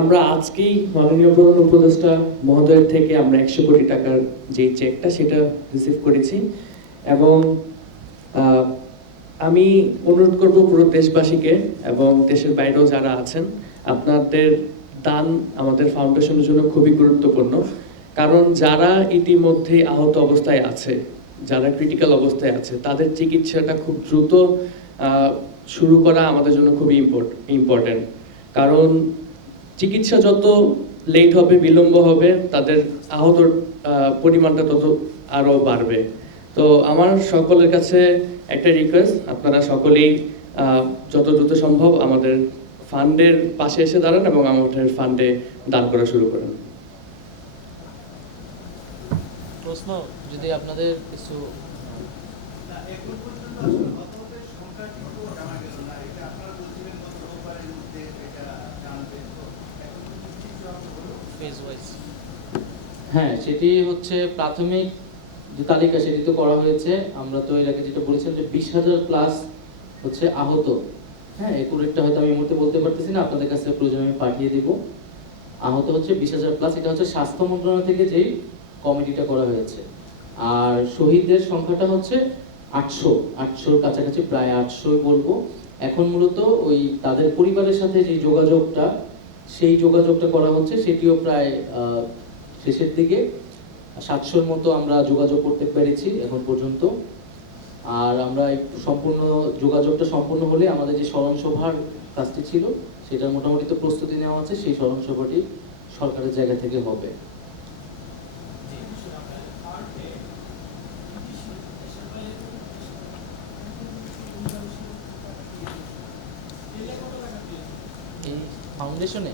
আমরা আজকেই মাননীয় প্রধান উপদেষ্টা মহোদয়ের থেকে আমরা 100 কোটি টাকার যে চেকটা সেটা রিসিভ করেছি এবং আহ, আমি অনুরোধ করব পুরো দেশবাসীকে এবং দেশের বাইরেও যারা আছেন, আপনাদের দান আমাদের ফাউন্ডেশনের জন্য খুবই গুরুত্বপূর্ণ। কারণ যারা ইতিমধ্যে আহত অবস্থায় আছে, যারা ক্রিটিক্যাল অবস্থায় আছে, তাদের চিকিৎসাটা খুব দ্রুত আহ, শুরু করা আমাদের জন্য খুবই ইম্পর্টেন্ট। কারণ চিকিৎসা যত লেট হবে, বিলম্ব হবে, তাদের আহতর পরিমাণটা তত আরও বাড়বে। তো আমার সকলের কাছে একটা রিকোয়েস্ট, আপনারা সকলেই যত দ্রুত সম্ভব আমাদের ফান্ডের পাশে এসে দাঁড়ান এবং আমাদের ফান্ডে দান করা শুরু করেন। প্রশ্ন যদি আপনাদের কিছু ফেজ ওয়াইজ। হ্যাঁ, সেটি হচ্ছে প্রাথমিক যে তালিকা সেটি তো করা হয়েছে। আমরা তো এর আগে যেটা বলেছিলাম যে 20,000 প্লাস হচ্ছে আহত। হ্যাঁ, একুরেটটা হয়তো আমি এই মুহূর্তে বলতে পারতেছি না, আপনাদের কাছে প্রয়োজনে আমি পাঠিয়ে দিব। আহত হচ্ছে 20,000 প্লাস, এটা হচ্ছে স্বাস্থ্য মন্ত্রণালয় থেকে যেই কমিটিটা করা হয়েছে। আর শহীদদের সংখ্যাটা হচ্ছে 800-800 কাছাকাছি, প্রায় 800 বলবো। এখন মূলত ওই তাদের পরিবারের সাথে যে যোগাযোগটা, সেই যোগাযোগটা করা হচ্ছে, সেটিও প্রায় শেষের দিকে। 700-র মতো আমরা যোগাযোগ করতে পেরেছি এখন পর্যন্ত। আর আমরা সম্পূর্ণ যোগাযোগটা সম্পূর্ণ হলে আমাদের যে স্মরণসভার কাজটি ছিল সেটার মোটামুটি তো প্রস্তুতি নেওয়া আছে, সেই স্মরণসভাটি সরকারের জায়গা থেকে হবে। এই ফাউন্ডেশনে